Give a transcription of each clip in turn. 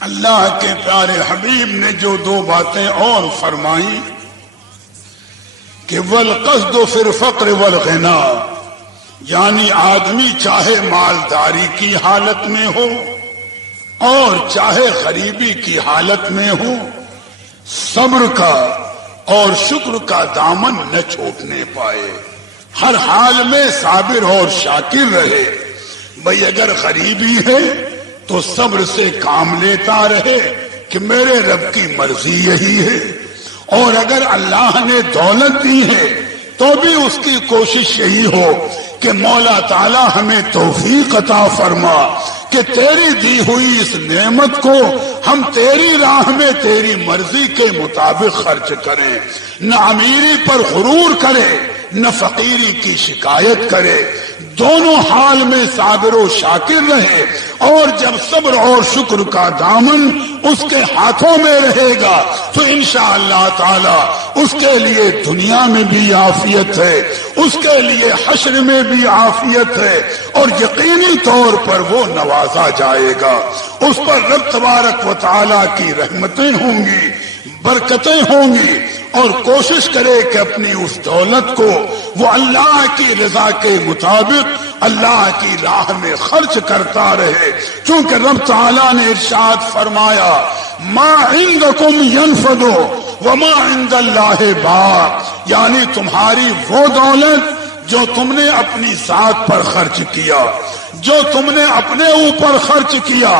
اللہ کے پیارے حبیب نے جو دو باتیں اور فرمائی کہ والقصد فی الفقر والغنا، یعنی آدمی چاہے مالداری کی حالت میں ہو اور چاہے غریبی کی حالت میں ہو، صبر کا اور شکر کا دامن نہ چھوٹنے پائے، ہر حال میں صابر اور شاکر رہے۔ بھئی اگر غریبی ہے تو صبر سے کام لیتا رہے کہ میرے رب کی مرضی یہی ہے، اور اگر اللہ نے دولت دی ہے تو بھی اس کی کوشش یہی ہو کہ مولا تعالی ہمیں توفیق عطا فرما کہ تیری دی ہوئی اس نعمت کو ہم تیری راہ میں تیری مرضی کے مطابق خرچ کریں، نہ امیری پر غرور کرے نہ فقیری کی شکایت کرے، دونوں حال میں صابر و شاکر رہے، اور جب صبر اور شکر کا دامن اس کے ہاتھوں میں رہے گا تو انشاءاللہ تعالی اس کے لیے دنیا میں بھی عافیت ہے، اس کے لیے حشر میں بھی عافیت ہے، اور یقینی طور پر وہ نوازا جائے گا، اس پر رب تبارک و تعالی کی رحمتیں ہوں گی، برکتیں ہوں گی، اور کوشش کرے کہ اپنی اس دولت کو وہ اللہ کی رضا کے مطابق اللہ کی راہ میں خرچ کرتا رہے، چونکہ رب تعالیٰ نے ارشاد فرمایا ما عندکم ینفد وما عند اللہ باق، یعنی تمہاری وہ دولت جو تم نے اپنی ذات پر خرچ کیا، جو تم نے اپنے اوپر خرچ کیا،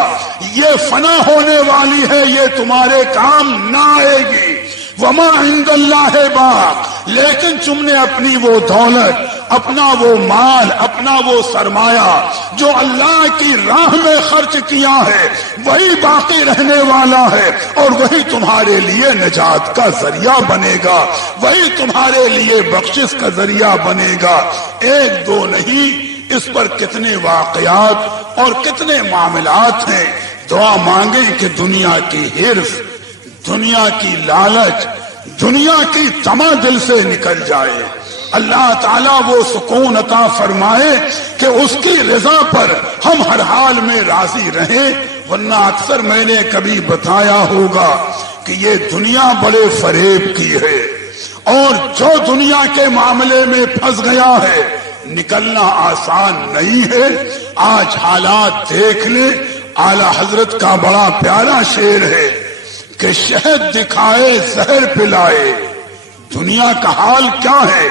یہ فنا ہونے والی ہے، یہ تمہارے کام نہ آئے گی۔ وما عند اللہ باق، لیکن تم نے اپنی وہ دولت، اپنا وہ مال، اپنا وہ سرمایہ جو اللہ کی راہ میں خرچ کیا ہے وہی باقی رہنے والا ہے، اور وہی تمہارے لیے نجات کا ذریعہ بنے گا، وہی تمہارے لیے بخشش کا ذریعہ بنے گا۔ ایک دو نہیں، اس پر کتنے واقعات اور کتنے معاملات ہیں۔ دعا مانگیں کہ دنیا کی حرص، دنیا کی لالچ، دنیا کی طمع دل سے نکل جائے، اللہ تعالیٰ وہ سکون عطا فرمائے کہ اس کی رضا پر ہم ہر حال میں راضی رہیں، ورنہ اکثر میں نے کبھی بتایا ہوگا کہ یہ دنیا بڑے فریب کی ہے، اور جو دنیا کے معاملے میں پھنس گیا ہے نکلنا آسان نہیں ہے۔ آج حالات دیکھ لیں، اعلی حضرت کا بڑا پیارا شعر ہے کہ شہد دکھائے زہر پلائے، دنیا کا حال کیا ہے؟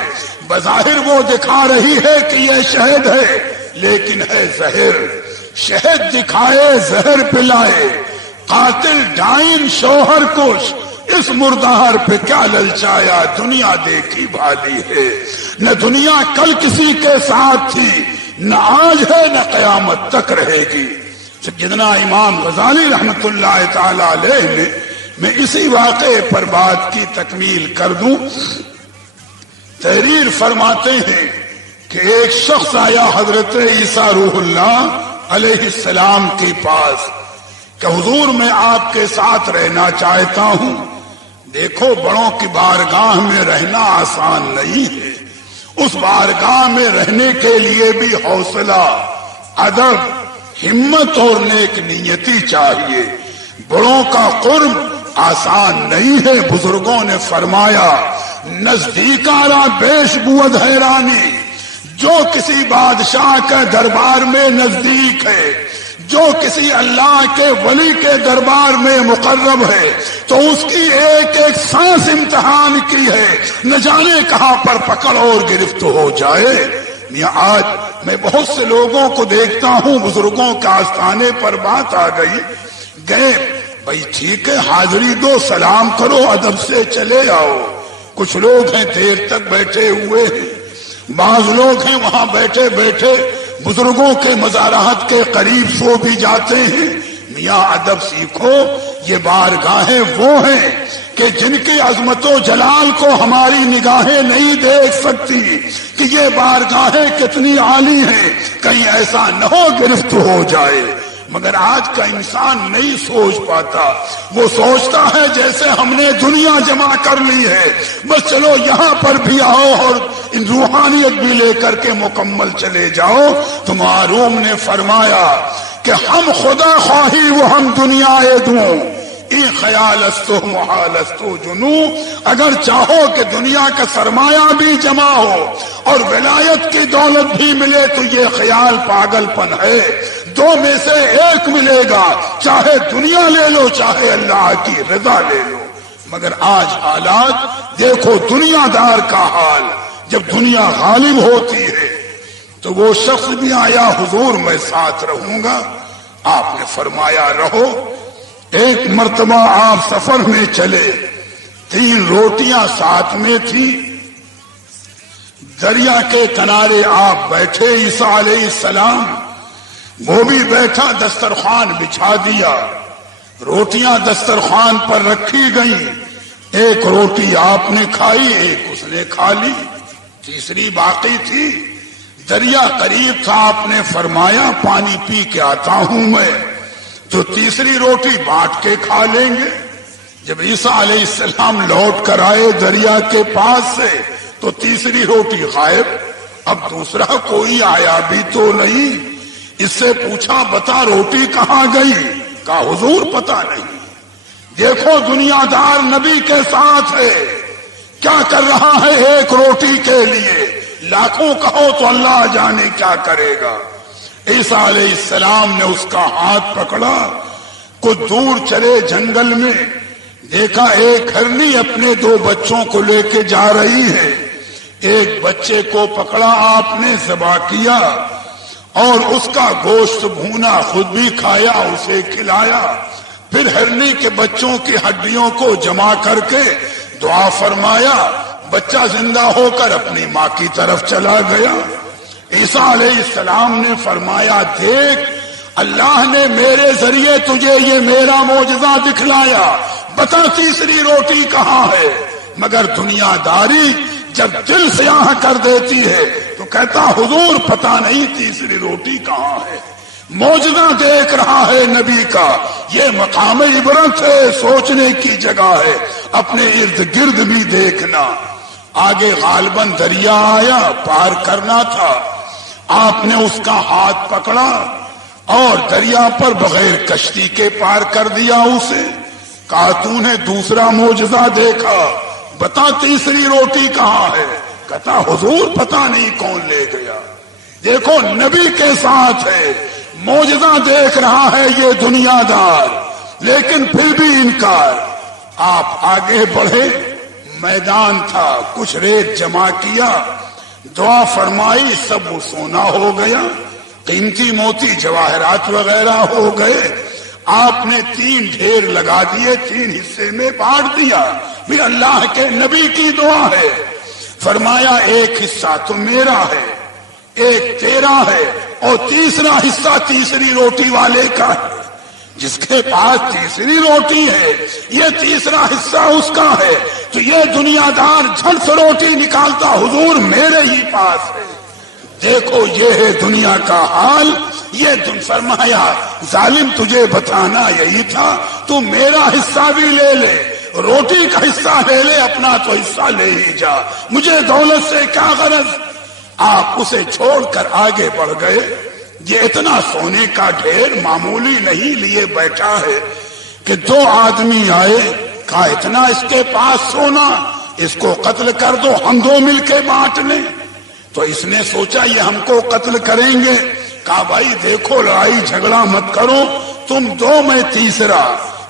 بظاہر وہ دکھا رہی ہے کہ یہ شہد ہے لیکن ہے زہر۔ شہد دکھائے زہر پلائے، قاتل ڈائن شوہر کش، اس مردار پہ کیا للچایا، دنیا دیکھی بھالی ہے۔ نہ دنیا کل کسی کے ساتھ تھی، نہ آج ہے، نہ قیامت تک رہے گی۔ سیدنا امام غزالی رحمت اللہ تعالی علیہ نے، میں اسی واقعے پر بات کی تکمیل کر دوں، تحریر فرماتے ہیں کہ ایک شخص آیا حضرت عیسیٰ روح اللہ علیہ السلام کے پاس کہ حضور میں آپ کے ساتھ رہنا چاہتا ہوں۔ دیکھو بڑوں کی بارگاہ میں رہنا آسان نہیں ہے، اس بارگاہ میں رہنے کے لیے بھی حوصلہ، ادب، ہمت اور نیک نیتی چاہیے، بڑوں کا قرب آسان نہیں ہے۔ بزرگوں نے فرمایا نزدیک آرا بیش بود حیرانی، جو کسی بادشاہ کے دربار میں نزدیک ہے، جو کسی اللہ کے ولی کے دربار میں مقرب ہے تو اس کی ایک ایک سانس امتحان کی ہے، نہ جانے کہاں پر پکڑ اور گرفت ہو جائے۔ آج میں بہت سے لوگوں کو دیکھتا ہوں، بزرگوں کے آستانے پر بات آ گئی، گئے، بھائی ٹھیک ہے حاضری دو، سلام کرو، ادب سے چلے آؤ۔ کچھ لوگ ہیں دیر تک بیٹھے ہوئے ہیں، بعض لوگ ہیں وہاں بیٹھے بیٹھے بزرگوں کے مزارات کے قریب سو بھی جاتے ہیں۔ میاں ادب سیکھو، یہ بارگاہیں وہ ہیں کہ جن کی عظمت و جلال کو ہماری نگاہیں نہیں دیکھ سکتی کہ یہ بارگاہیں کتنی عالی ہیں، کہیں ایسا نہ ہو گرفت ہو جائے۔ مگر آج کا انسان نہیں سوچ پاتا، وہ سوچتا ہے جیسے ہم نے دنیا جمع کر لی ہے، بس چلو یہاں پر بھی آؤ اور ان روحانیت بھی لے کر کے مکمل چلے جاؤ۔ تو معروم نے فرمایا کہ ہم خدا خواہی وہ ہم دنیا دوں، ای خیال استو محال استو جنو، اگر چاہو کہ دنیا کا سرمایہ بھی جمع ہو اور ولایت کی دولت بھی ملے تو یہ خیال پاگل پن ہے، دو میں سے ایک ملے گا، چاہے دنیا لے لو چاہے اللہ کی رضا لے لو۔ مگر آج حالات دیکھو، دنیا دار کا حال، جب دنیا غالب ہوتی ہے تو وہ شخص بھی آیا حضور میں ساتھ رہوں گا، آپ نے فرمایا رہو۔ ایک مرتبہ آپ سفر میں چلے، 3 روٹیاں ساتھ میں تھی، دریا کے کنارے آپ بیٹھے، عیسیٰ علیہ السلام وہ بھی بیٹھا، دسترخوان بچھا دیا، روٹیاں دسترخوان پر رکھی گئیں، ایک روٹی آپ نے کھائی، ایک اس نے کھا لی، تیسری باقی تھی۔ دریا قریب تھا، آپ نے فرمایا پانی پی کے آتا ہوں میں، تو تیسری روٹی بانٹ کے کھا لیں گے۔ جب عیسیٰ علیہ السلام لوٹ کر آئے دریا کے پاس سے تو تیسری روٹی غائب، اب دوسرا کوئی آیا بھی تو نہیں۔ اس سے پوچھا بتا روٹی کہاں گئی؟ کہا حضور پتہ نہیں۔ دیکھو دنیا دار نبی کے ساتھ ہے، کیا کر رہا ہے ایک روٹی کے لیے، لاکھوں کہو تو اللہ جانے کیا کرے گا۔ عیسیٰ علیہ السلام نے اس کا ہاتھ پکڑا، کچھ دور چلے جنگل میں، دیکھا ایک ہرنی اپنے 2 بچوں کو لے کے جا رہی ہے، ایک بچے کو پکڑا آپ نے ذبح کیا اور اس کا گوشت بھونا خود بھی کھایا، اسے کھلایا، پھر ہرنی کے بچوں کی ہڈیوں کو جمع کر کے دعا فرمایا، بچہ زندہ ہو کر اپنی ماں کی طرف چلا گیا۔ عیسیٰ علیہ السلام نے فرمایا دیکھ اللہ نے میرے ذریعے تجھے یہ میرا معجزہ دکھلایا، بتا تیسری روٹی کہاں ہے؟ مگر دنیا داری جب دل سیاہ کر دیتی ہے تو کہتا حضور پتہ نہیں تیسری روٹی کہاں ہے۔ معجزہ دیکھ رہا ہے نبی کا، یہ مقام عبرت ہے، سوچنے کی جگہ ہے، اپنے ارد گرد بھی دیکھنا۔ آگے غالباً دریا آیا، پار کرنا تھا، آپ نے اس کا ہاتھ پکڑا اور دریا پر بغیر کشتی کے پار کر دیا اسے۔ کہا تو نے دوسرا معجزہ دیکھا، بتا تیسری روٹی کہاں ہے؟ کہتا حضور پتہ نہیں کون لے گیا۔ دیکھو نبی کے ساتھ ہے، معجزہ دیکھ رہا ہے یہ دنیا دار، لیکن پھر بھی انکار۔ آپ آگے بڑھے، میدان تھا، کچھ ریت جمع کیا، دعا فرمائی، سب وہ سونا ہو گیا، قیمتی موتی جواہرات وغیرہ ہو گئے۔ آپ نے 3 ڈھیر لگا دیے، 3 حصے میں بانٹ دیا، بھی اللہ کے نبی کی دعا ہے۔ فرمایا ایک حصہ تو میرا ہے، ایک تیرا ہے، اور تیسرا حصہ تیسری روٹی والے کا ہے، جس کے پاس تیسری روٹی ہے یہ تیسرا حصہ اس کا ہے۔ تو یہ دنیا دار جھٹ سے روٹی نکالتا حضور میرے ہی پاس ہے۔ دیکھو یہ ہے دنیا کا حال۔ یہ فرمایا ظالم تجھے بتانا یہی تھا، تو میرا حصہ بھی لے لے، روٹی کا حصہ لے لے، اپنا تو حصہ لے ہی جا، مجھے دولت سے کیا غرض۔ آپ اسے چھوڑ کر آگے بڑھ گئے۔ یہ اتنا سونے کا ڈھیر معمولی نہیں لیے بیٹھا ہے کہ 2 آدمی آئے، کہا اتنا اس کے پاس سونا، اس کو قتل کر دو، ہم 2 مل کے بانٹ لیں۔ تو اس نے سوچا یہ ہم کو قتل کریں گے، کہا بھائی دیکھو لڑائی جھگڑا مت کرو، تم 2 میں تیسرا،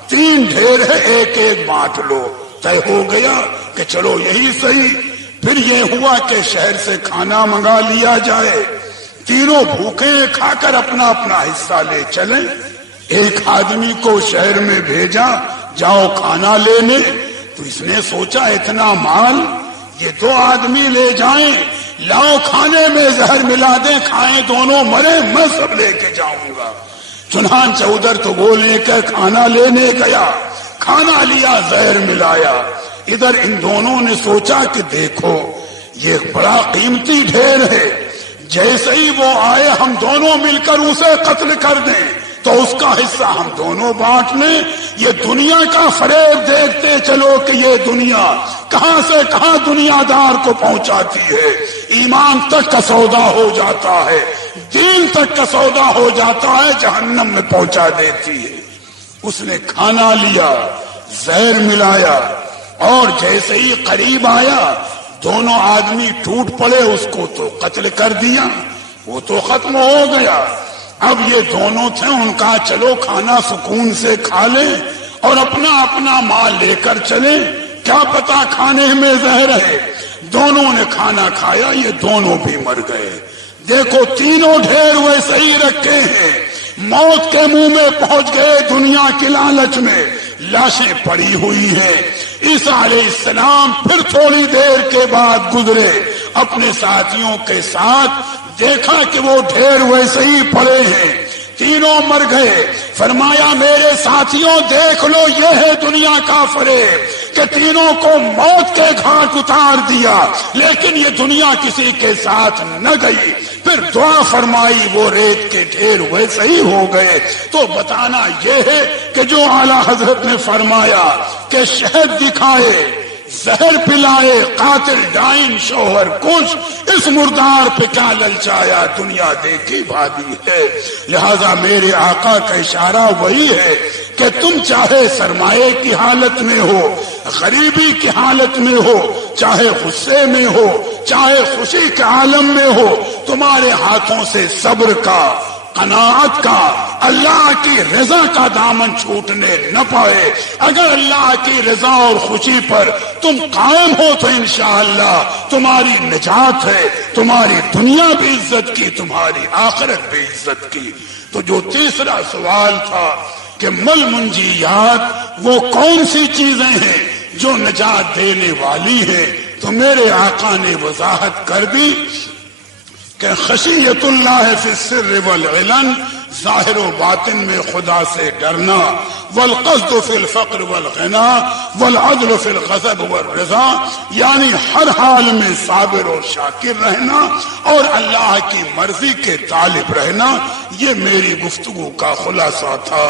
3 ڈھیر ہے، ایک ایک بانٹ لو۔ طے ہو گیا کہ چلو یہی صحیح۔ پھر یہ ہوا کہ شہر سے کھانا منگا لیا جائے، تینوں بھوکے کھا کر اپنا اپنا حصہ لے چلیں۔ ایک آدمی کو شہر میں بھیجا جاؤ کھانا لینے، تو اس نے سوچا اتنا مال یہ 2 آدمی لے جائیں، لاؤ کھانے میں زہر ملا دیں، کھائیں دونوں مرے، میں سب لے کے جاؤں گا۔ چنانچہ ادھر تو وہ لے کر کھانا لینے گیا، کھانا لیا زہر ملایا۔ ادھر ان دونوں نے سوچا کہ دیکھو یہ بڑا قیمتی ڈھیر ہے، جیسے ہی وہ آئے ہم دونوں مل کر اسے قتل کر دیں، تو اس کا حصہ ہم دونوں بانٹ لیں. یہ دنیا کا فریب دیکھتے چلو کہ یہ دنیا کہاں سے کہاں دنیا دار کو پہنچاتی ہے. ایمان تک کا سودا ہو جاتا ہے, دین تک کا سودا ہو جاتا ہے, جہنم میں پہنچا دیتی ہے. اس نے کھانا لیا, زہر ملایا, اور جیسے ہی قریب آیا دونوں آدمی ٹوٹ پڑے, اس کو تو قتل کر دیا, وہ تو ختم ہو گیا. اب یہ دونوں تھے, ان کا چلو کھانا سکون سے کھا لیں اور اپنا اپنا مال لے کر چلیں, کیا پتا کھانے میں زہر ہے. دونوں نے کھانا کھایا, یہ دونوں بھی مر گئے. دیکھو تینوں ڈھیر ویسے ہی رکھے ہیں, موت کے منہ میں پہنچ گئے دنیا کی لالچ میں, لاشیں پڑی ہوئی ہیں. عیسیٰ علیہ السلام پھر تھوڑی دیر کے بعد گزرے اپنے ساتھیوں کے ساتھ, دیکھا کہ وہ ڈھیر ویسے ہی پڑے ہیں, تینوں مر گئے. فرمایا میرے ساتھیوں دیکھ لو, یہ ہے دنیا کا فریب کہ تینوں کو موت کے گھاٹ اتار دیا, لیکن یہ دنیا کسی کے ساتھ نہ گئی. پھر دعا فرمائی, وہ ریت کے ڈھیر ویسے ہی ہو گئے. تو بتانا یہ ہے کہ جو اعلی حضرت نے فرمایا کہ شہد دکھائے, زہر پلائے, قاتل ڈائن شوہر کش, اس مردار پہ کیا للچایا, دنیا دیکھی بھادی ہے. لہذا میرے آقا کا اشارہ وہی ہے کہ تم چاہے سرمایے کی حالت میں ہو, غریبی کی حالت میں ہو, چاہے غصے میں ہو, چاہے خوشی کے عالم میں ہو, تمہارے ہاتھوں سے صبر کا, قناعت کا, اللہ کی رضا کا دامن چھوٹنے نہ پائے. اگر اللہ کی رضا اور خوشی پر تم قائم ہو تو انشاءاللہ تمہاری نجات ہے, تمہاری دنیا بھی عزت کی, تمہاری آخرت بھی عزت کی. تو جو تیسرا سوال تھا کہ مل منجیات, وہ کون سی چیزیں ہیں جو نجات دینے والی ہیں, تو میرے آقا نے وضاحت کر دی کہ خشیت اللہ فی السر والعلن, ظاہر و باطن میں خدا سے ڈرنا, والقصد فی الفقر والغنا, والعدل فی الغضب والرضا, یعنی ہر حال میں صابر و شاکر رہنا اور اللہ کی مرضی کے طالب رہنا. یہ میری گفتگو کا خلاصہ تھا.